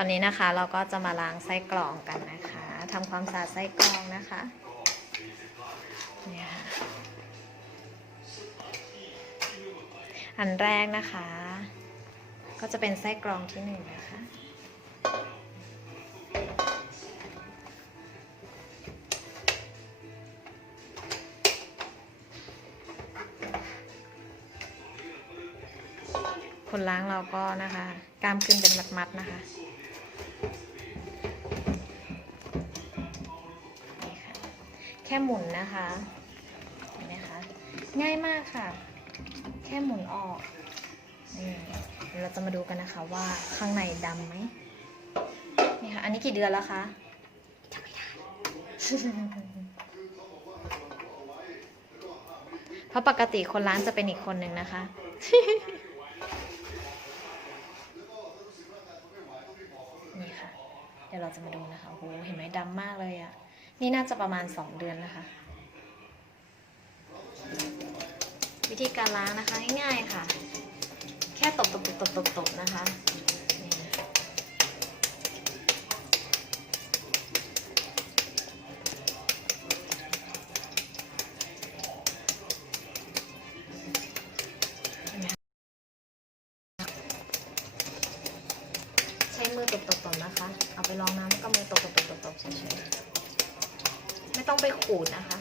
ตอนนี้นะคะเราก็จะมาล้างไส้กรองกันนะคะทำความสะอาดไส้กรองนะคะเนี่ยค่ะอันแรกนะคะ ก็จะเป็นไส้กรองที่หนึ่งนะคะคนล้างเราก็นะคะกล้ามขึ้นเป็นมัดๆนะคะ แค่หมุนนะคะเห็นไหมคะง่ายมากค่ะ แค่หมุนออกนี่เดี๋ยวเราจะมาดูกันนะคะว่าข้างในดำไหมนี่ค่ะอันนี้กี่เดือนแล้วคะจำไม่ได้เพราะปกติคนล้างจะเป็นอีกคนหนึ่งนะคะนี่ค่ะ เดี๋ยวเราจะมาดูนะคะโอ้โหเห็นไหมดำมากเลยอะ่ะ นี่น่าจะประมาณ 2 เดือนนะคะ วิธีการล้างนะคะง่ายๆค่ะ แค่ตบตบตบตบตบนะคะใช้มือตบตบตบนะคะ เอาไปรองน้ำแล้วก็มือตบตบตบตบตบเฉยๆ ไม่ต้องไปขูดนะคะ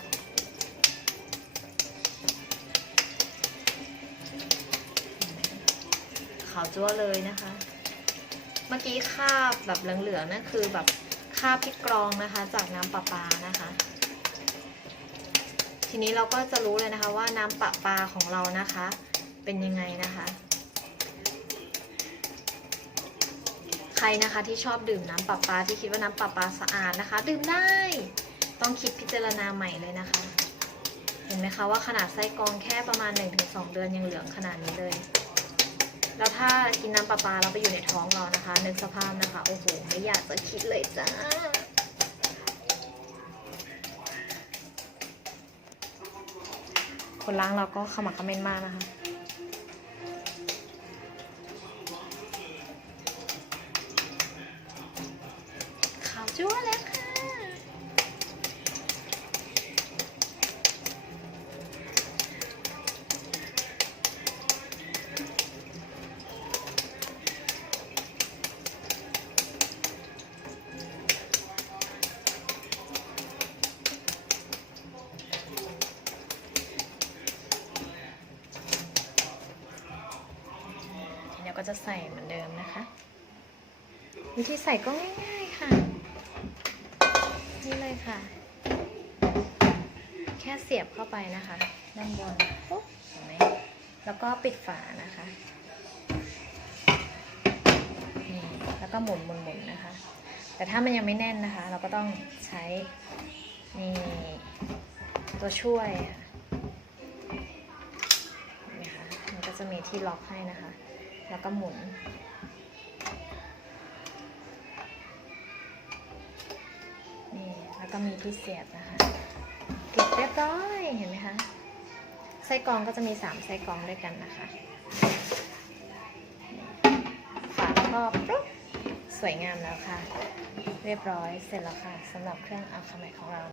ขาวจั่วเลยนะคะ เมื่อกี้คาบแบบเหลืองๆนั่นคือแบบคาบที่กรองนะคะ จากน้ำประปานะคะ ทีนี้เราก็จะรู้เลยนะคะว่าน้ำประปาของเรานะคะ เป็นยังไงนะคะ ใครนะคะที่ชอบดื่มน้ำประปาที่คิดว่าน้ำประปาสะอาดนะคะ ดื่มได้ ต้องคิดพิจารณาใหม่เลยนะคะ เห็นไหมคะว่าขนาดไส้กรองแค่ประมาณ 1-2 เดือนยังเหลืองขนาดนี้เลย แล้วถ้ากินน้ำประปลาเราไปอยู่ในท้องเรานะคะนึกสภาพนะคะ โอ้โห ไม่อยากจะคิดเลยจ้าคนล้างเราก็ขมักเขม้นมากนะคะขาวจั๊วแล้วค่ะ จะใส่เหมือนเดิมนะคะ วิธีใส่ก็ง่ายๆค่ะ นี่เลยค่ะ แค่เสียบเข้าไปนะคะ ด้านบนปุ๊บเห็นไหมแล้วก็ปิดฝานะคะนี่แล้วก็หมุนหมุนหมุนนะคะ แต่ถ้ามันยังไม่แน่นนะคะ เราก็ต้องใช้นี่ตัวช่วยค่ะนไหมคะมันก็จะมีที่ล็อกให้นะคะ แล้วก็หมุน นี่แล้วก็มีที่เสียบนะคะปิดเรียบร้อยเห็นไหมคะไส้กรองก็จะมี3ไส้กรองด้วยกันนะคะฝาครอบปุ๊บสวยงามแล้วค่ะ เรียบร้อยเสร็จแล้วค่ะสำหรับเครื่องอัลคาเมของเรา